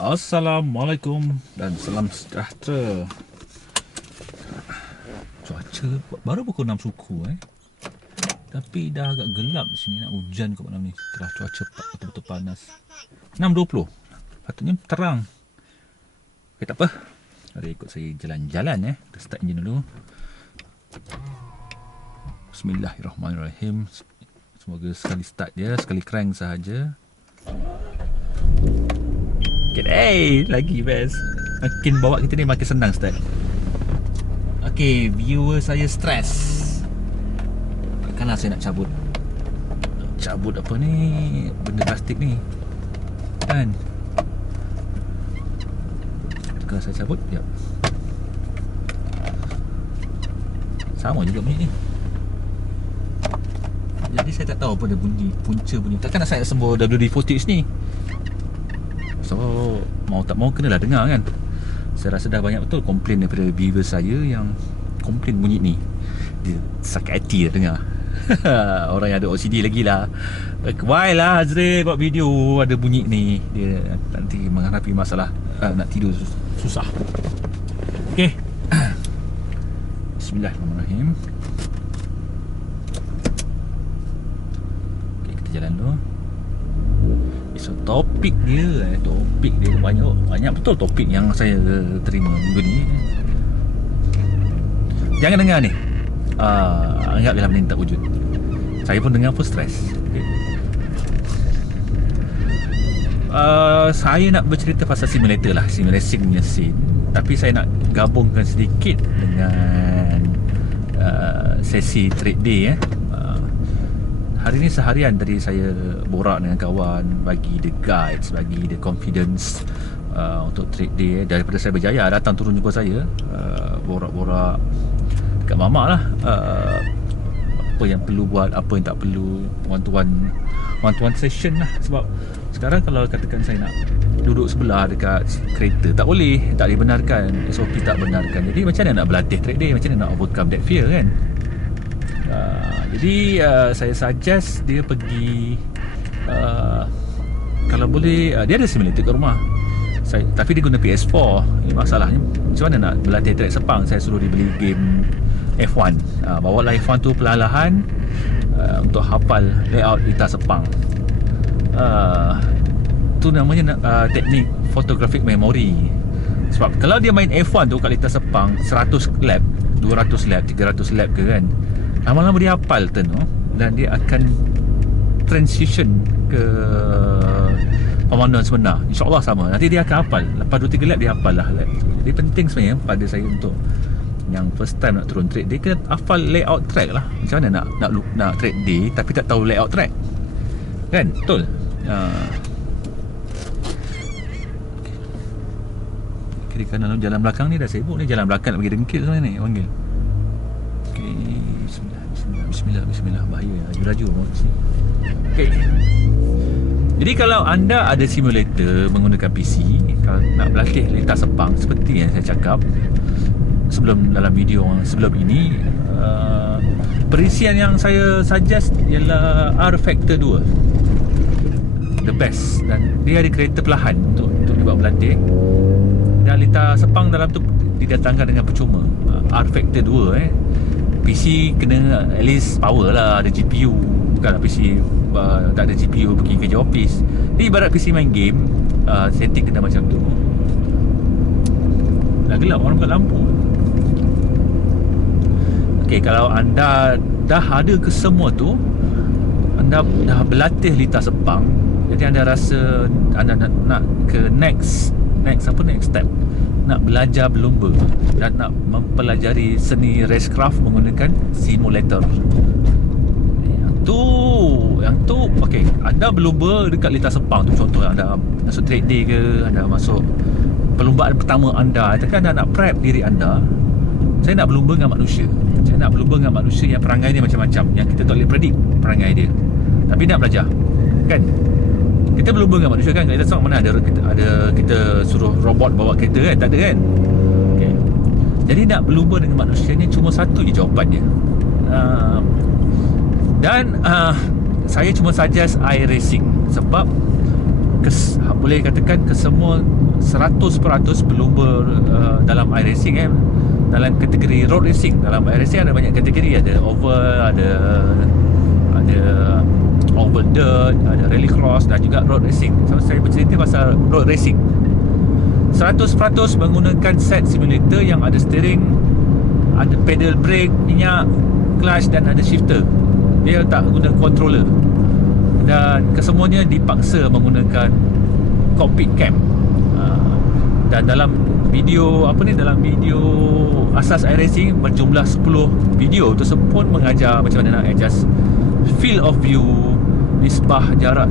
Assalamualaikum dan salam sejahtera. Cuaca baru pukul 6 suku tapi dah agak gelap di sini, nak hujan kot malam ni setelah cuaca betul-betul panas. 6.20 patutnya terang. Okey, tak apa, mari ikut saya jalan-jalan. Kita start enjin dulu. Bismillahirrahmanirrahim. Semoga sekali start dia, sekali crank sahaja. Okay, lagi best. Makin bawa kita ni makin senang start. Okay, viewer saya stres. Takkanlah saya nak cabut apa ni, benda plastik ni kan. Kalau saya cabut, ya. Sama juga bunyi ni. Jadi saya tak tahu apa dia bunyi, punca bunyi. Takkan nak saya semua WD footage ni. So, mau tak mau kenalah dengar kan. Saya rasa dah banyak betul komplain daripada viewer saya yang komplain bunyi ni. Dia sakit hati dah dengar. Orang yang ada OCD lagi lah. Why lah Azril buat video ada bunyi ni. Dia nanti menghadapi masalah nak tidur susah. Okay. Bismillahirrahmanirrahim. Okay, kita jalan dulu. So topik dia banyak betul topik yang saya terima minggu ni. Jangan dengar ni. Anggaplah benda ni tak wujud. Saya pun dengar pun stres. Okay. Saya nak bercerita pasal simulator lah, simulation punya scene. Tapi saya nak gabungkan sedikit dengan sesi trade day. Hari ni seharian tadi saya borak dengan kawan, bagi the guides, bagi the confidence untuk trade day. Daripada saya berjaya datang turun jumpa saya, borak-borak dekat mamak lah, apa yang perlu buat, apa yang tak perlu, one-to-one session lah. Sebab sekarang kalau katakan saya nak duduk sebelah dekat kereta, tak boleh, tak dibenarkan, SOP tak benarkan. Jadi macam mana nak berlatih trade day, macam mana nak overcome that fear kan. Jadi saya suggest dia pergi, kalau boleh, dia ada simulator kat rumah tapi dia guna PS4. Ini masalahnya, macam mana nak berlatih track Sepang. Saya suruh dia beli game F1, bawalah F1 tu perlahan-lahan untuk hafal layout litar Sepang. Tu namanya teknik photographic memory. Sebab kalau dia main F1 tu kat litar Sepang 100 lap, 200 lap, 300 lap ke kan, lama-lama dia hafal turn tu, dan dia akan transition ke pemanduan sebenar. InsyaAllah sama. Nanti dia akan hafal. Lepas 2-3 lap dia hafal lah lap. Jadi penting sebenarnya pada saya untuk yang first time nak turun track, dia kena hafal layout track lah. Macam mana nak track day tapi tak tahu layout track kan? Betul. Kiri kanan jalan belakang ni dah sibuk ni. Jalan belakang nak pergi Dengkit sebenarnya ni panggil. Bismillah. Bahaya, laju-laju sini. Okay. Jadi kalau anda ada simulator menggunakan PC, kalau nak berlatih lintas Sepang seperti yang saya cakap sebelum dalam video sebelum ini, perisian yang saya suggest ialah R Factor 2, the best. Dan dia ada kereta perlahan untuk dibuat berlatih. Dan lintas Sepang dalam tu didatangkan dengan percuma. R Factor 2 PC kena at least power lah, ada GPU. Bukanlah PC tak ada GPU pergi kerja office. Dia ibarat PC main game, setting kena macam tu. Dah gelap, orang buka lampu. Okay, kalau anda dah ada ke semua tu, anda dah berlatih litar Sepang, jadi anda rasa anda nak ke next step, nak belajar berlumba dan nak mempelajari seni racecraft menggunakan simulator. Yang tu okey, anda berlumba dekat litar Sepang tu, contoh anda masuk trade day ke, anda masuk perlumbaan pertama anda, kan anda nak prep diri anda. Saya nak berlumba dengan manusia. Saya nak berlumba dengan manusia yang perangai dia macam-macam, yang kita tak boleh predict perangai dia, tapi nak belajar kan. Kita berlumba dengan manusia kan, kita tak mana kita suruh robot bawa kereta kan, tak ada kan. Okay. Jadi nak berlumba dengan manusia ni cuma satu je jawapannya. Dan saya cuma suggest iRacing sebab boleh katakan kesemua 100% berlumba dalam iRacing dalam kategori road racing. Dalam iRacing ada banyak kategori, ada oval, ada oval dirt, ada rallycross dan juga road racing. So saya bercerita pasal road racing. 100% menggunakan set simulator yang ada steering, ada pedal brake, minyak, clutch dan ada shifter. Dia tak guna controller. Dan kesemuanya dipaksa menggunakan cockpit cam. Dan dalam video dalam video asas iRacing berjumlah 10 video tersebut pun mengajar macam mana nak adjust field of view, nisbah jarak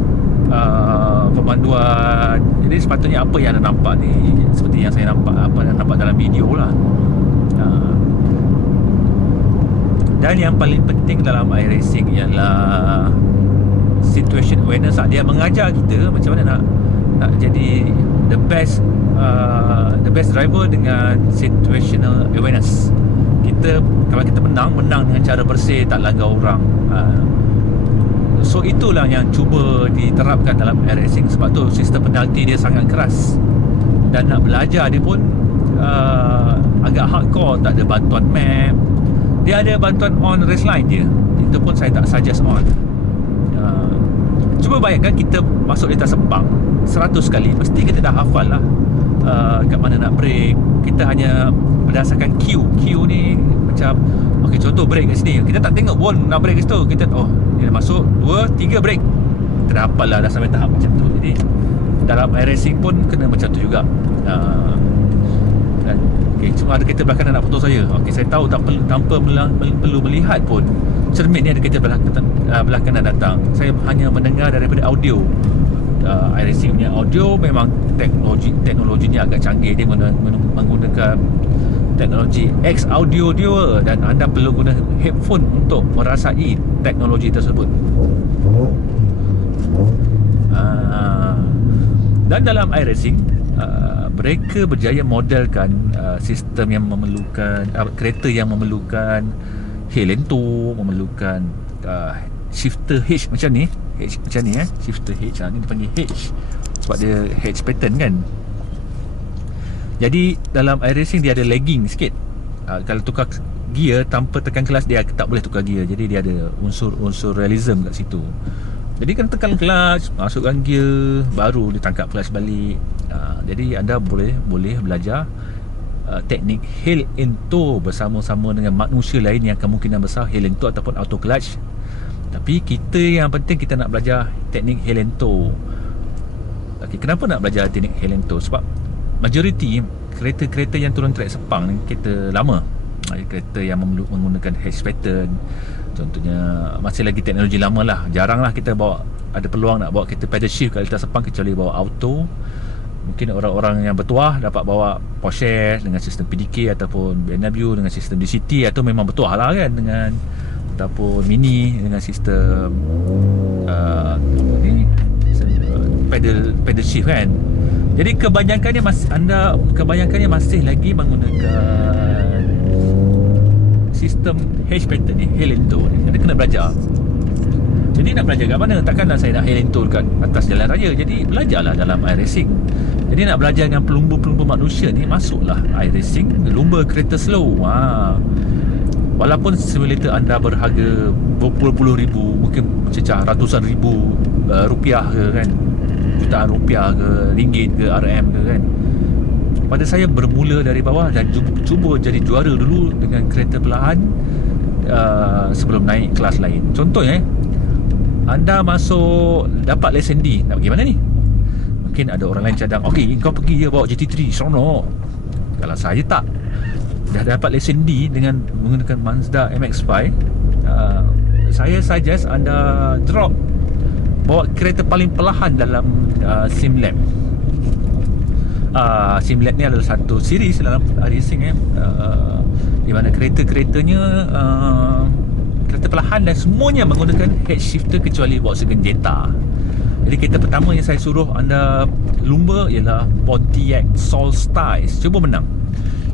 pemanduan. Jadi sepatutnya apa yang anda nampak ni seperti yang saya nampak, apa yang nampak dalam video lah. Dan yang paling penting dalam iRacing ialah situation awareness. Dia mengajar kita macam mana nak jadi the best driver dengan situational awareness. Kalau kita menang dengan cara bersih, tak langgar orang. So itulah yang cuba diterapkan dalam iRacing. Sebab tu sistem penalti dia sangat keras. Dan nak belajar dia pun agak hardcore. Tak ada bantuan map. Dia ada bantuan on race line je. Itu pun saya tak suggest on. Cuba bayangkan kita masuk lintas Sepang 100 kali, mesti kita dah hafal lah kat mana nak brake. Kita hanya berdasarkan cue ni macam contoh brake kat sini, kita tak tengok pun nak brake kat situ. Kita dia dah masuk 2, 3 brake, kita dah hafal lah, dah sampai tahap macam tu. Jadi dalam iRacing pun kena macam tu juga. Cuma ada kereta belakang nak foto saya. Saya tahu tanpa perlu melihat pun cermin ni ada kereta belakang nak datang. Saya hanya mendengar daripada audio. iRacing punya audio memang teknologinya agak canggih. Dia menggunakan teknologi X audio dia, dan anda perlu guna headphone untuk merasai teknologi tersebut. Dan dalam iRacing mereka berjaya modelkan sistem yang memerlukan kereta yang memerlukan Helento, memerlukan shifter H macam ni, shifter H ni dipanggil H sebab dia H pattern kan. Jadi dalam iRacing dia ada lagging sikit. Kalau tukar gear tanpa tekan kelas, dia tak boleh tukar gear. Jadi dia ada unsur realism kat situ. Jadi kena tekan clutch, masukkan gear, baru dia tangkap clutch balik. Jadi anda boleh belajar teknik heel into bersama-sama dengan manusia lain yang kemungkinan besar heel into ataupun auto clutch. Tapi yang penting kita nak belajar teknik heel into. Kenapa nak belajar teknik heel into? Sebab majoriti kereta-kereta yang turun track Sepang ni kereta lama, kereta yang menggunakan H pattern. Contohnya masih lagi teknologi lama lah. Jarang lah kita ada peluang nak bawa kereta pedal shift kat lintas Sepang kecuali bawa auto. Mungkin orang-orang yang bertuah dapat bawa Porsche dengan sistem PDK ataupun BMW dengan sistem DCT, atau memang bertuah lah kan dengan, ataupun Mini dengan sistem pedal shift kan. Jadi kebanyakannya masih lagi menggunakan sistem H pattern ni, heel into ni. Jadi kena belajar. Jadi nak belajar kat mana? Takkanlah saya nak heel into dekat atas jalan raya. Jadi belajarlah dalam iRacing. Jadi nak belajar dengan pelumba-pelumba manusia ni, masuklah iRacing, lumba kereta slow. Walaupun simulator anda berharga berpuluh-puluh ribu, mungkin cecah ratusan ribu rupiah ke kan, jutaan rupiah ke, ringgit ke, RM ke kan. Pada saya bermula dari bawah dan cuba jadi juara dulu dengan kereta perlahan sebelum naik kelas lain. Contohnya anda masuk dapat lesen D, nak pergi mana ni? Mungkin ada orang lain cadang, kau pergi je bawa GT3 seronok. Kalau saya tak, dah dapat lesen D dengan menggunakan Mazda MX-5, saya suggest anda drop, bawa kereta paling perlahan dalam SimLab. SimLab ni adalah satu series dalam racing di mana kereta-keretanya kereta perlahan dan semuanya menggunakan head shifter kecuali Volkswagen Jetta. Jadi kereta pertama yang saya suruh anda lumba ialah Pontiac Solstice. Cuba menang.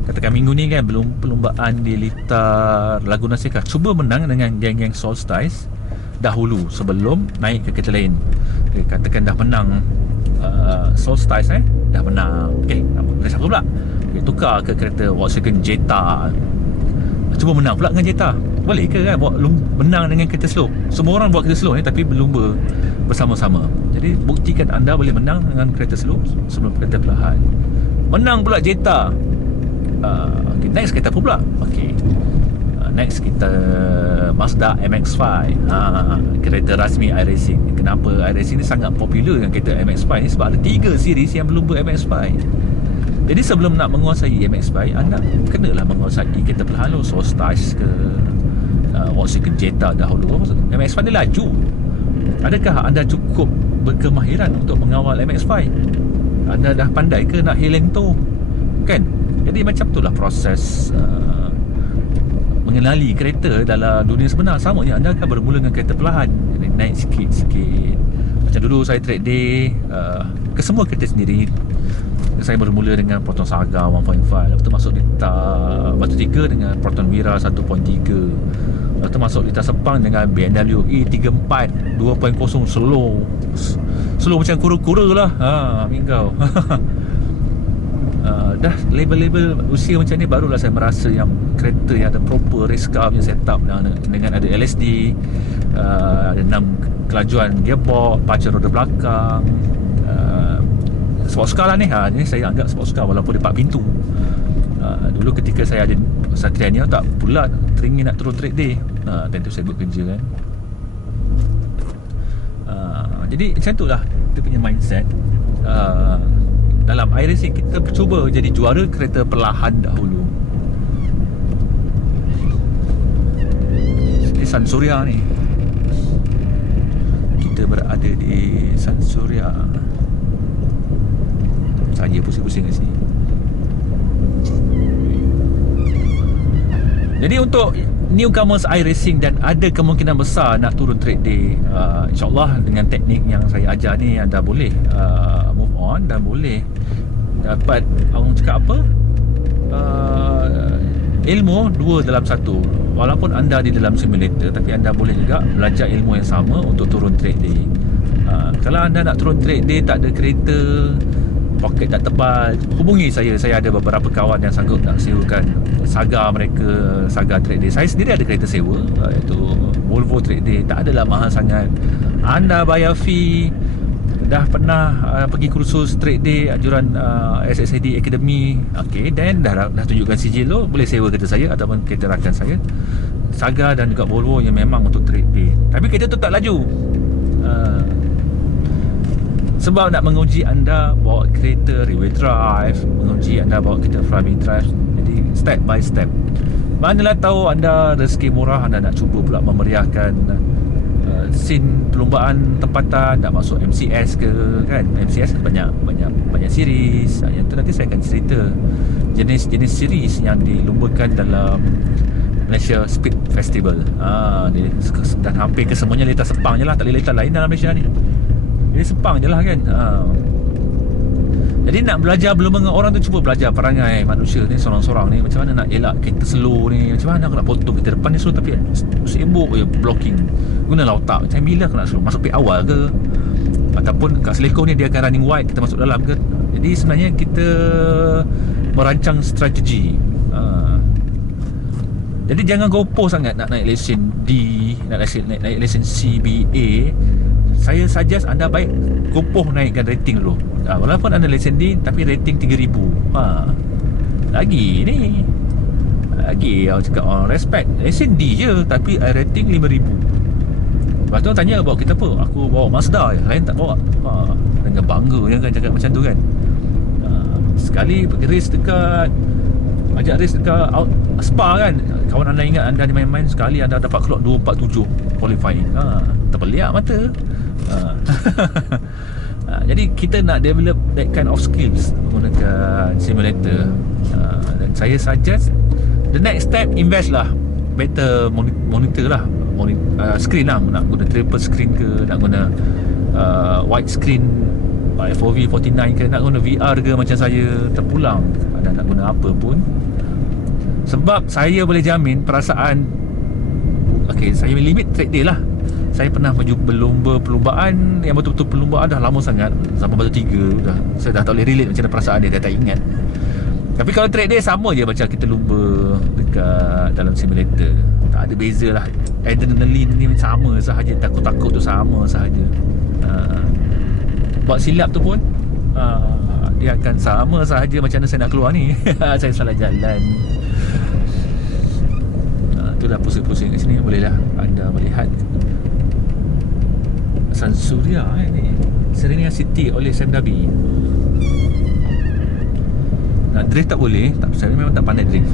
Katakan minggu ni kan belum perlumbaan di Litar Laguna Seca. Cuba menang dengan geng-geng Solstice dahulu sebelum naik ke kereta lain. Katakan dah menang Solstice dah menang. Okay, boleh siapa pula? Okay, tukar ke kereta Volkswagen Jetta, cuba menang pula dengan Jetta. Boleh ke kan menang dengan kereta slow? Semua orang buat kereta slow ni, tapi berlumba bersama-sama. Jadi buktikan anda boleh menang dengan kereta slow sebelum kereta perlahan. Menang pula Jetta. Okay, next kereta apa pula? Okay, next kita Mazda MX-5. Kereta rasmi iRacing. Kenapa iRacing ni sangat popular dengan kereta MX-5 ni? Sebab ada 3 series yang berlumba MX-5. Jadi sebelum nak menguasai MX-5, anda kenalah menguasai kereta perlahan dulu. Solstice ke Volkswagen Jetta dahulu. MX-5 ni laju. Adakah anda cukup berkemahiran untuk mengawal MX-5? Anda dah pandai ke nak healing tu? Kan? Jadi macam itulah proses mengenali kereta dalam dunia sebenar. Sama je, anda akan bermula dengan kereta perlahan. Jadi naik sikit-sikit. Macam dulu saya track day ke semua kereta sendiri. Saya bermula dengan Proton Saga 1.5, lepas tu masuk Lita Batu 3 dengan Proton Wira 1.3, lepas tu masuk Lita Sepang dengan BMW E34 2.0 slow macam kura-kura lah. Minggau. Dah label-label usia macam ni, barulah saya merasa yang kereta yang ada proper race car punya setup, dengan ada LSD, ada 6 kelajuan gearbox, pacar roda belakang, sports car lah ni. Ni saya anggap sports car walaupun dia 4 pintu. Dulu ketika saya ada Satriania, tak pula teringin nak turun track day. Tentu saya buat kerja kan. Jadi macam tu lah kita punya mindset. Dalam iRacing kita cuba jadi juara kereta perlahan dahulu. Di Sun Surya ni, kita berada di Sun Surya. Saya pusing-pusing kat sini. Jadi untuk newcomers iRacing dan ada kemungkinan besar nak turun track day, InsyaAllah dengan teknik yang saya ajar ni, anda boleh move on dan boleh dapat, orang cakap apa, ilmu 2 dalam 1. Walaupun anda di dalam simulator, tapi anda boleh juga belajar ilmu yang sama untuk turun track day. Kalau anda nak turun track day, tak ada kereta, poket tak tebal, hubungi saya. Saya ada beberapa kawan yang sanggup nak sewakan Saga mereka, Saga Track Day. Saya sendiri ada kereta sewa, iaitu Volvo Track Day. Tak adalah mahal sangat. Anda bayar fee. Dah pernah pergi kursus Track Day anjuran SSAD Academy, okay, then dah tunjukkan sijil tu, boleh sewa kereta saya ataupun kereta rakan saya, Saga dan juga Volvo yang memang untuk Track Day. Tapi kereta tu tak laju. Sebab nak menguji anda bawa kereta rear wheel drive, menguji anda bawa kereta front wheel drive. Jadi step by step. Manalah tahu anda rezeki murah, anda nak cuba pula memeriahkan scene perlombaan tempatan, nak masuk MCS ke kan. MCS banyak series. Yang tu nanti saya akan cerita jenis-jenis series yang dilombakan dalam Malaysia Speed Festival. Dan hampir ke semuanya Lita Sepang je lah, tak ada Lita lain dalam Malaysia ni. Jadi Sepang je lah kan. Jadi nak belajar belum dengan orang tu, cuba belajar perangai manusia ni seorang-seorang ni. Macam mana nak elak kereta slow ni, macam mana aku nak potong kereta depan ni slow tapi sibuk je blocking. Gunalah otak, macam bila aku nak slow, masuk pit awal ke, ataupun kat Seleko ni dia akan running wide, kita masuk dalam ke. Jadi sebenarnya kita merancang strategi. Jadi jangan gopoh sangat nak naik lesen D, nak naik lesen C, B, A. Saya suggest anda baik gopoh naikkan rating dulu. Walaupun anda lesen D tapi rating 3,000. Lagi ni, lagi aku cakap orang respect. Lesen D je tapi rating 5,000. Lepas tu tanya bawa kereta apa? Aku bawa Mazda je, lain tak bawa. Dengan bangga je kan cakap macam tu kan. Sekali pergi race dekat, ajak race dekat Spa kan. Kawan anda ingat anda ni main-main, sekali anda dapat clock 247 qualifying. Terpeliak mata. Jadi kita nak develop that kind of skills menggunakan simulator. Dan saya suggest the next step, invest lah. Better monitor lah, screen lah. Nak guna triple screen ke, nak guna wide screen FOV 49 ke, nak guna VR ke macam saya, terpulang anda nak guna apa pun. Sebab saya boleh jamin perasaan Okay, saya limit track day lah. Saya pernah berlumba perlumbaan yang betul-betul perlumbaan dah lama sangat, zaman batu 3 dah. Saya dah tak boleh relate macam mana perasaan dia, dah tak ingat. Tapi kalau track day sama je macam kita lumba dekat dalam simulator. Tak ada beza lah. Adrenaline ni sama sahaja, takut-takut tu sama sahaja. Buat silap tu pun dia akan sama sahaja macam mana saya nak keluar ni. Saya salah jalan. Itulah pusing-pusing kat sini. Bolehlah anda melihat Sansuria ni, Serenia City oleh Sam Dabi. Nak drift tak boleh, saya memang tak pandai drift.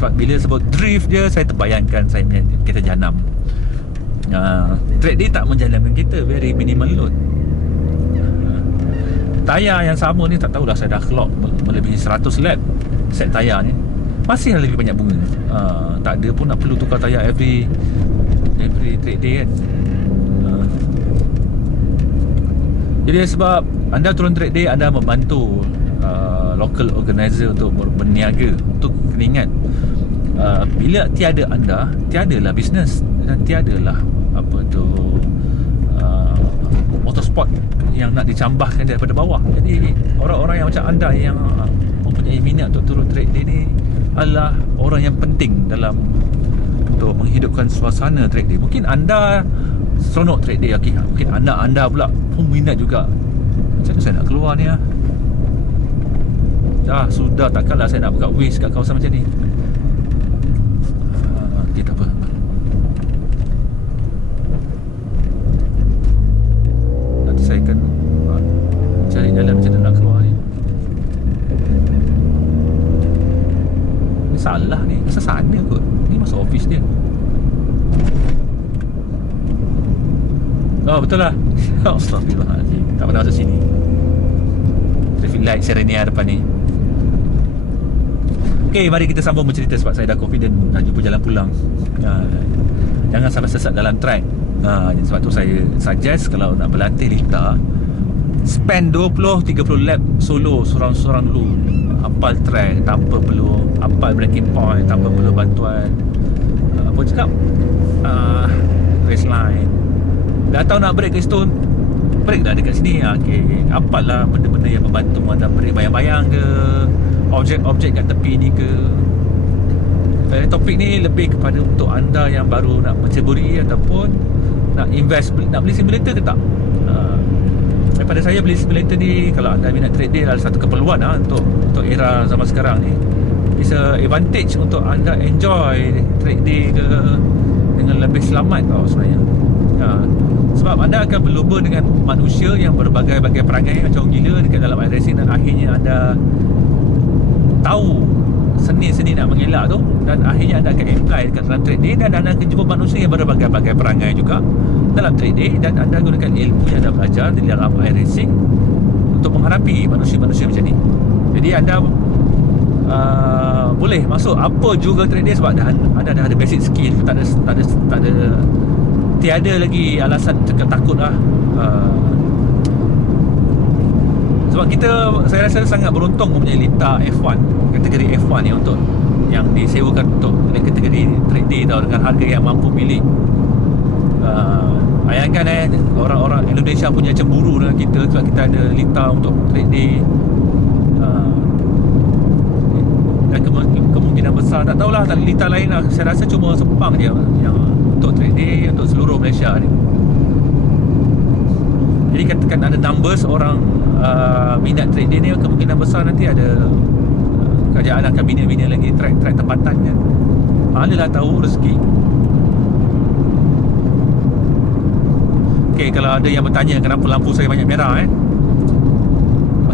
Sebab bila sebut drift je, saya terbayangkan saya punya kereta Janam. Track dia tak menjalankan kereta, very minimal load. Tayar yang sama ni tak tahulah, saya dah clock melebihi 100 lap set tayar ni, masih lebih banyak bunga. Tak ada pun nak perlu tukar tayar every track day kan. Jadi sebab anda turun track day, anda membantu local organizer untuk berniaga. Untuk kena ingat, bila tiada anda, tiadalah bisnes dan tiadalah apa tu motorsport yang nak dicambahkan daripada bawah. Jadi orang-orang yang macam anda yang mempunyai minat untuk turun track day ni adalah orang yang penting dalam untuk menghidupkan suasana track day. Mungkin anda seronok track day, okay. Mungkin anda pula pun minat juga. Macam mana saya nak keluar ni lah? Sudah, takkanlah saya nak buka waste kat kawasan macam ni. Okay, tak apa. Nanti saya akan cari jalan macam mana nak keluar ni. Ni salah ni, masa sana kot. Ni masa office dia. Betul lah. Astaghfirullahaladzim, tak pernah masuk sini. Traffic light Serenia depan ni. Okay, mari kita sambung bercerita sebab saya dah confident nak jumpa jalan pulang. Jangan sampai sesat dalam track. Sebab tu saya suggest kalau nak berlatih lifta, spend 20-30 lap solo sorang-sorang dulu. Hafal track tanpa perlu hafal braking point, tanpa perlu bantuan apa cakap race line. Dah tahu nak break ke situ, break dah dekat sini. Okay, hafal lah benda-benda yang membantu anda break, bayang-bayang ke, objek-objek kat tepi ni ke. Topik ni lebih kepada untuk anda yang baru nak menceburi ataupun nak invest, nak beli simulator ke tak. Daripada saya beli simulator ni, kalau anda minat track day adalah satu keperluan untuk era zaman sekarang ni. It's a advantage untuk anda enjoy track day ke dengan lebih selamat tau sebenarnya. Sebab anda akan berlumba dengan manusia yang berbagai-bagai perangai macam gila dekat dalam iRacing, dan akhirnya anda tahu seni-seni nak mengelak tu, dan akhirnya anda akan apply dekat dalam track day, dan anda akan jumpa manusia yang berbagai-bagai perangai juga dalam track day, dan anda gunakan ilmu yang anda belajar di dalam iRacing untuk menghadapi manusia-manusia macam ni. Jadi anda boleh masuk apa juga track day sebab anda dah ada basic skill. Tak ada tiada lagi alasan takut lah. Sebab saya rasa sangat beruntung mempunyai lifta F1, kategori F1 ni, untuk yang disewakan untuk kategori track day tau, dengan harga yang mampu milik. Bayangkan orang-orang Indonesia punya cemburu dengan kita sebab kita ada lifta untuk track day. Dan kemungkinan besar, tak tahulah lifta lain lah, saya rasa cuma Sepang je yang untuk track day untuk seluruh Malaysia ni. Jadi katakan ada numbers orang minat track day ni, kemungkinan besar nanti ada kerajaan akan bina lagi track tempatan kan. Manalah tahu rezeki. Okay, kalau ada yang bertanya kenapa lampu saya banyak merah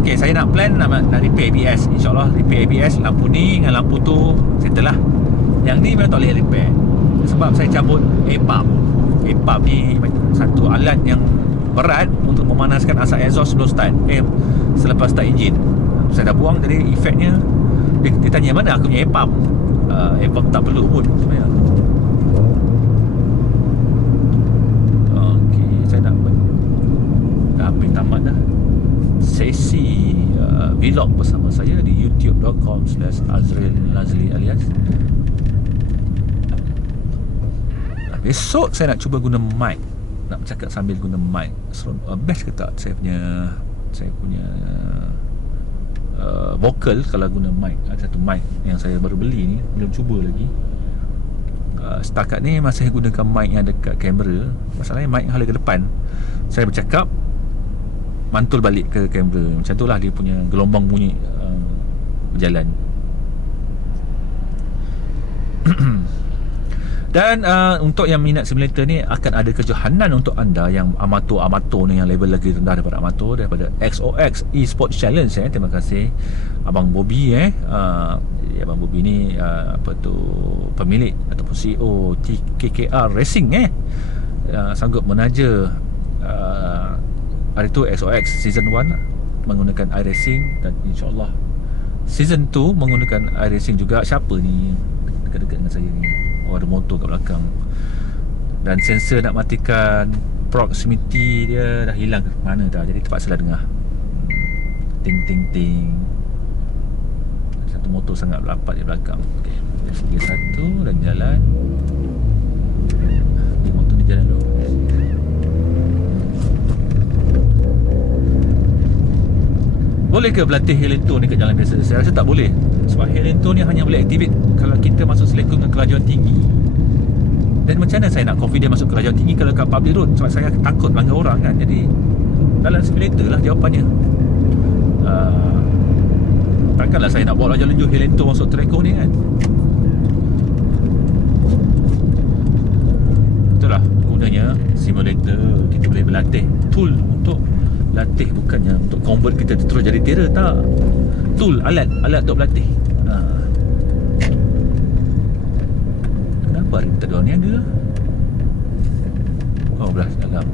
okay, saya nak plan nak repair ABS. InsyaAllah repair ABS, lampu ni dengan lampu tu settle lah. Yang ni memang tak boleh repair sebab saya cabut A-pump. A-pump ni satu alat yang berat untuk memanaskan asap exhaust sebelum start, selepas start enjin. Saya dah buang, jadi efeknya dia tanya mana aku punya A-pump. A-pump tak perlu pun sebenarnya. Ok, saya dah hampir tamat dah sesi vlog bersama saya di youtube.com/Azril Nazli alias. Besok saya nak cuba guna mic, nak bercakap sambil guna mic. Best ke tak saya punya vokal kalau guna mic? Ada satu mic yang saya baru beli ni, belum cuba lagi. Setakat ni masih gunakan mic yang dekat kamera. Masalahnya mic yang hala ke depan, saya bercakap mantul balik ke kamera. Macam tu lah dia punya gelombang bunyi berjalan. Dan untuk yang minat simulator ni, akan ada kejohanan untuk anda yang amatur ni, yang level lagi rendah daripada amatur, daripada XOX Esports Challenge. Terima kasih Abang Bobby. Jadi Abang Bobby ni pemilik ataupun CEO TKKR Racing sanggup menaja hari tu XOX Season 1 menggunakan iRacing, dan insyaAllah Season 2 menggunakan iRacing juga. Siapa ni dekat-dekat dengan saya ni? Oh, ada motor kat belakang. Dan sensor nak matikan proximity dia dah hilang ke mana dah, jadi terpaksa dah dengar ting ting ting. Satu motor sangat rapat di belakang. Okay, dia satu dan jalan. Dia motor ni jalan dulu. Boleh ke berlatih Helento ni kat jalan biasa? Saya rasa tak boleh. Sebab Helento ni hanya boleh activate kalau kita masuk selekung dengan kelajuan tinggi. Dan macam mana saya nak confident masuk kelajuan tinggi kalau kat public road? Sebab saya takut langgar orang kan. Jadi dalam simulator lah jawapannya. Takkanlah saya nak bawa jalan Helento masuk Treko ni kan. Itulah gunanya simulator. Kita boleh berlatih. Tool untuk latih, bukannya untuk convert kita terus jadi terror. Tak. Tool, alat untuk berlatih. Kenapa hari tak ada orang niaga? Oh, belah dalam.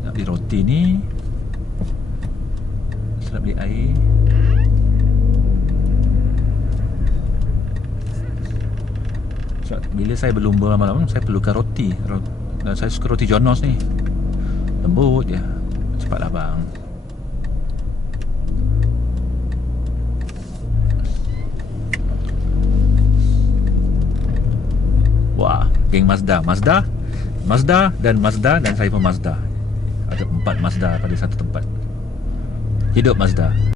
Nak beli roti ni, saya nak beli air. So, bila saya berlumba malam-malam, saya perlukan roti. Dan saya suka roti Jonos ni, lembut je. Cepatlah bang. Wah, geng Mazda dan Mazda, dan saya pun Mazda. Ada 4 Mazda pada satu tempat. Hidup Mazda.